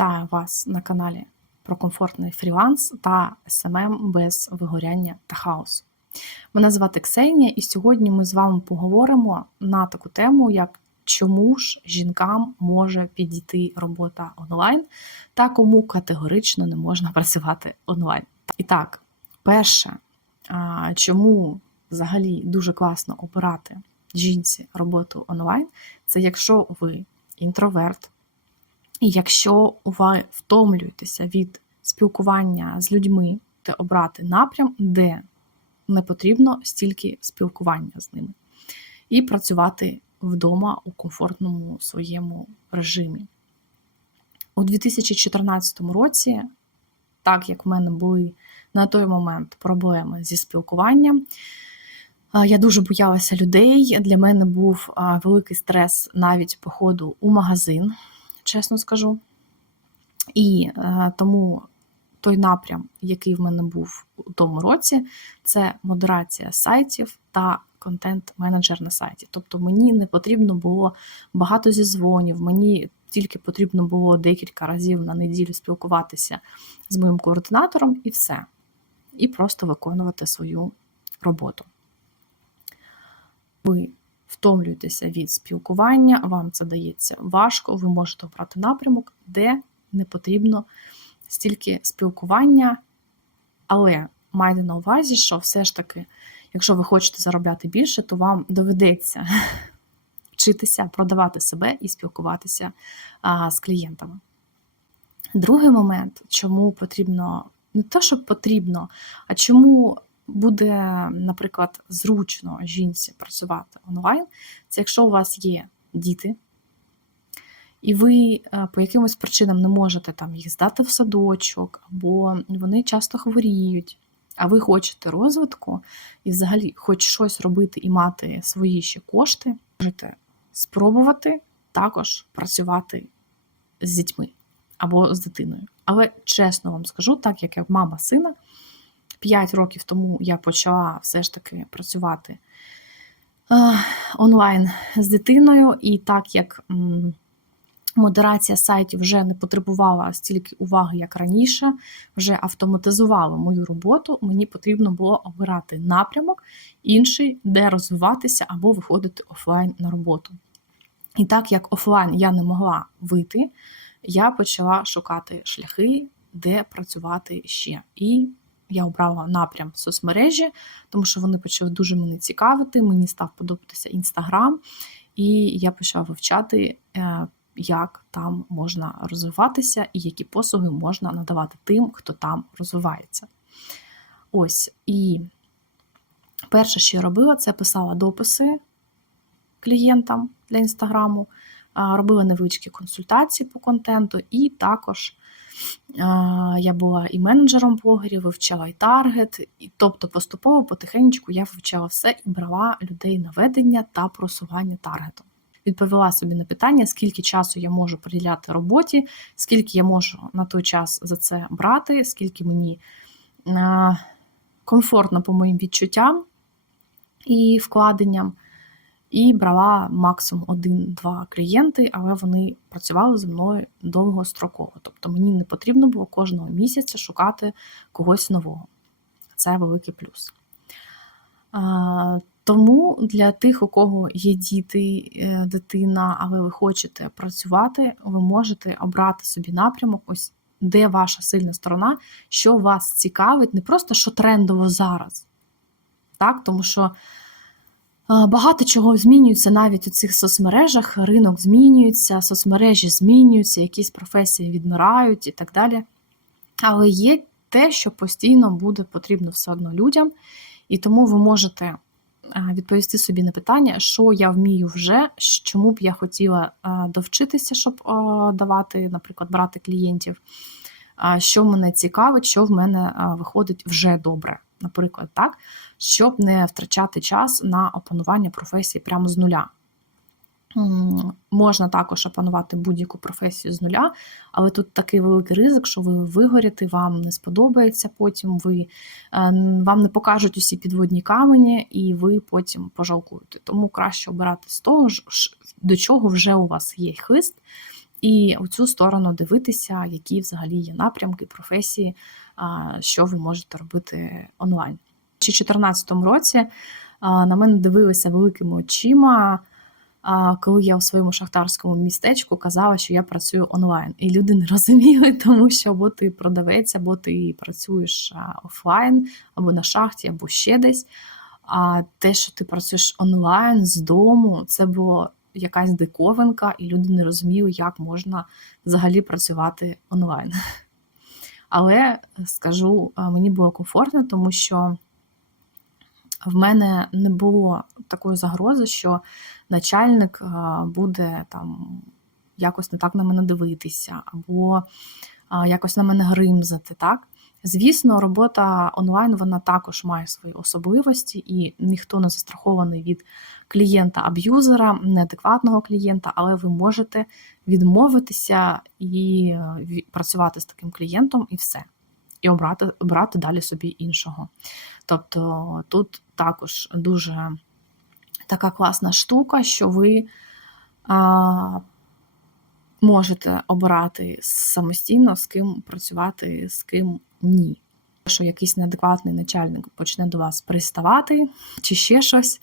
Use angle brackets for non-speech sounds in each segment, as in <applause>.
Вітаю вас на каналі про комфортний фріланс та СММ без вигоряння та хаосу. Мене звати Ксенія, і сьогодні ми з вами поговоримо на таку тему, як чому ж жінкам може підійти робота онлайн та кому категорично не можна працювати онлайн. І так, перше, чому взагалі дуже класно обирати жінці роботу онлайн, це якщо ви інтроверт. І якщо ви втомлюєтеся від спілкування з людьми, то обрати напрям, де не потрібно стільки спілкування з ними, і працювати вдома у комфортному своєму режимі. У 2014 році, так як в мене були на той момент проблеми зі спілкуванням, я дуже боялася людей. Для мене був великий стрес навіть походу у магазин чесно скажу. І е, тому той напрям, який в мене був у тому році, це модерація сайтів та контент-менеджер на сайті. Тобто мені не потрібно було багато зізвонів, мені тільки потрібно було декілька разів на неділю спілкуватися з моїм координатором і все. І просто виконувати свою роботу. Ви втомлюєтеся від спілкування, вам це дається важко, ви можете обрати напрямок, де не потрібно стільки спілкування, але майте на увазі, що все ж таки, якщо ви хочете заробляти більше, то вам доведеться <laughs> вчитися продавати себе і спілкуватися а, з клієнтами. Другий момент, чому потрібно, не те, що потрібно, а чому буде, наприклад, зручно жінці працювати онлайн, це якщо у вас є діти, і ви е, по якимось причинам не можете там їх здати в садочок, або вони часто хворіють, а ви хочете розвитку і взагалі хоч щось робити і мати свої ще кошти, можете спробувати також працювати з дітьми або з дитиною. Але чесно вам скажу, так як я мама сина. 5 років тому я почала все ж таки працювати е, онлайн з дитиною, і так як модерація сайтів вже не потребувала стільки уваги, як раніше, вже автоматизувала мою роботу, мені потрібно було обирати напрямок інший, де розвиватися або виходити офлайн на роботу. І так як офлайн я не могла вийти, я почала шукати шляхи, де працювати ще. І я обрала напрям соцмережі, тому що вони почали дуже мене цікавити. Мені став подобатися Інстаграм, і я почала вивчати, е, як там можна розвиватися і які послуги можна надавати тим, хто там розвивається. Ось. І перше, що я робила, це писала дописи клієнтам для інстаграму, робила невеличкі консультації по контенту, і також я була і менеджером блогерів, вивчала і таргет, і, тобто поступово потихеньку я вивчала все і брала людей на ведення та просування таргету. Відповіла собі на питання, скільки часу я можу приділяти роботі, скільки я можу на той час за це брати, скільки мені комфортно по моїм відчуттям і вкладенням і брала максимум один-два клієнти, але вони працювали зі мною довгостроково. Тобто мені не потрібно було кожного місяця шукати когось нового. Це великий плюс. Тому для тих, у кого є діти, е, дитина, але ви хочете працювати, ви можете обрати собі напрямок, ось де ваша сильна сторона, що вас цікавить, не просто що трендово зараз. Так? Тому що Багато чого змінюється навіть у цих соцмережах. Ринок змінюється, соцмережі змінюються, якісь професії відмирають і так далі. Але є те, що постійно буде потрібно все одно людям, і тому ви можете відповісти собі на питання, що я вмію вже, чому б я хотіла довчитися, щоб давати, наприклад, брати клієнтів, що мене цікавить, що в мене виходить вже добре наприклад, так, щоб не втрачати час на опанування професії прямо з нуля. Можна також опанувати будь-яку професію з нуля, але тут такий великий ризик, що ви вигоріте, вам не сподобається потім, ви, е, вам не покажуть усі підводні камені, і ви потім пожалкуєте. Тому краще обирати з того, до чого вже у вас є хист, і в цю сторону дивитися, які взагалі є напрямки, професії, що ви можете робити онлайн. У 2014 році на мене дивилися великими очима. Коли я у своєму шахтарському містечку казала, що я працюю онлайн, і люди не розуміли, <laughs> тому що або ти продавець, або ти працюєш офлайн, або на шахті, або ще десь. А те, що ти працюєш онлайн з дому, це було якась диковинка, і люди не розуміли, як можна взагалі працювати онлайн. <laughs> Але скажу, мені було комфортно, тому що в мене не було такої загрози, що начальник буде там якось не так на мене дивитися, або якось на мене гримзати. так? Звісно, робота онлайн вона також має свої особливості, і ніхто не застрахований від клієнта-аб'юзера, неадекватного клієнта, але ви можете відмовитися і е, працювати з таким клієнтом, і все. І обрати, обрати далі собі іншого. Тобто тут також дуже така класна штука, що ви а, можете обирати самостійно, з ким працювати, з ким ні. Що якийсь неадекватний начальник почне до вас приставати, чи ще щось,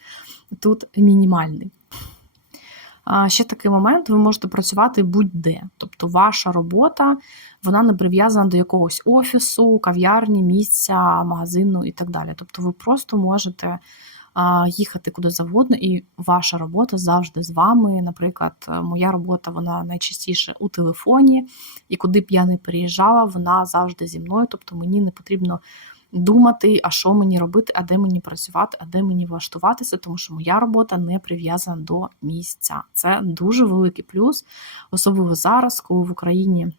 тут мінімальний. А ще такий момент: ви можете працювати будь-де. Тобто, ваша робота вона не прив'язана до якогось офісу, кав'ярні, місця, магазину і так далі. Тобто, ви просто можете їхати куди завгодно, і ваша робота завжди з вами. Наприклад, е, моя робота вона найчастіше у телефоні, і куди б я не приїжджала, вона завжди зі мною. Тобто мені не потрібно думати, а що мені робити, а де мені працювати, а де мені влаштуватися, тому що моя робота не прив'язана до місця. Це дуже великий плюс, особливо зараз, коли в Україні.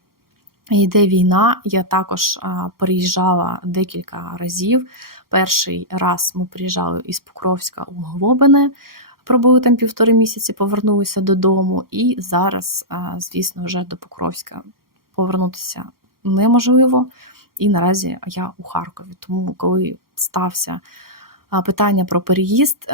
Йде війна, я також а, переїжджала декілька разів. Перший раз ми приїжджали із Покровська у Глобине, пробули там півтори місяці, повернулися додому. І зараз, звісно, вже до Покровська повернутися неможливо. І наразі я у Харкові. Тому, коли стався питання про переїзд,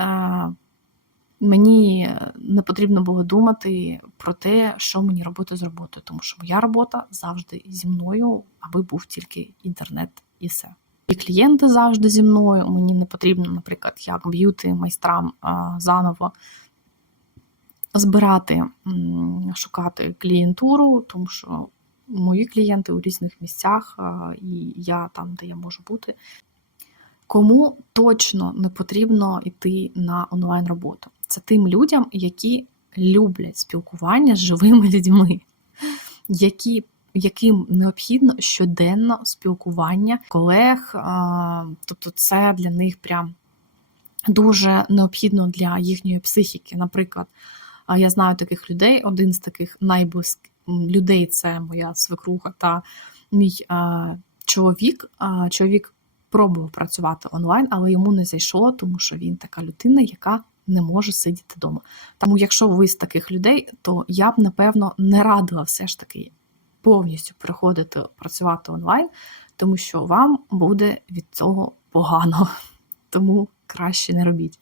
мені не потрібно було думати про те, що мені робити з роботою, тому що моя робота завжди зі мною, аби був тільки інтернет і все. І клієнти завжди зі мною. Мені не потрібно, наприклад, як б'юти майстрам заново збирати, шукати клієнтуру, тому що мої клієнти у різних місцях, і я там, де я можу бути. Кому точно не потрібно йти на онлайн роботу? Це тим людям, які люблять спілкування з живими людьми, які, яким необхідно щоденно спілкування колег. Тобто, це для них прям дуже необхідно для їхньої психіки. Наприклад, я знаю таких людей, один з таких найблизьких людей це моя свекруха та мій чоловік. Чоловік пробував працювати онлайн, але йому не зайшло, тому що він така людина, яка не може сидіти вдома. Тому, якщо ви з таких людей, то я б напевно не радила все ж таки повністю переходити працювати онлайн, тому що вам буде від цього погано. <laughs> Тому краще не робіть.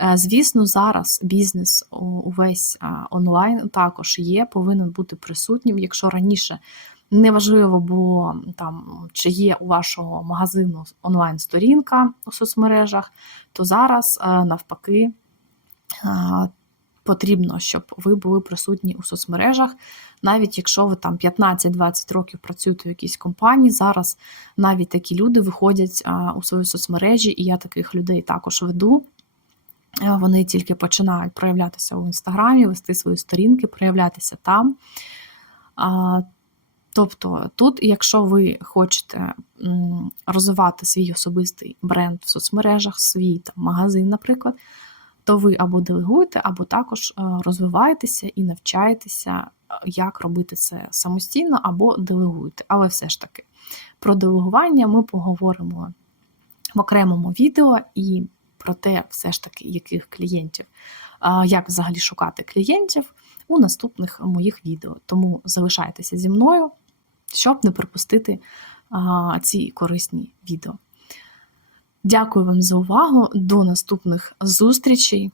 Е, Звісно, зараз бізнес увесь онлайн також є, повинен бути присутнім. Якщо раніше неважливо було там, чи є у вашого магазину онлайн-сторінка у соцмережах, то зараз е, навпаки е, потрібно, щоб ви були присутні у соцмережах. Навіть якщо ви там 15-20 років працюєте в якійсь компанії, зараз навіть такі люди виходять у свої соцмережі, і я таких людей також веду. Е, Вони тільки починають проявлятися у інстаграмі, вести свої сторінки, проявлятися там. Тобто, тут, якщо ви хочете розвивати свій особистий бренд в соцмережах, свій там, магазин, наприклад, то ви або делегуєте, або також е, розвиваєтеся і навчаєтеся, е, як робити це самостійно, або делегуєте. Але все ж таки, про делегування ми поговоримо в окремому відео і про те, все ж таки, яких клієнтів, як взагалі шукати клієнтів у наступних моїх відео. Тому залишайтеся зі мною, щоб не пропустити ці корисні відео. Дякую вам за увагу. До наступних зустрічей.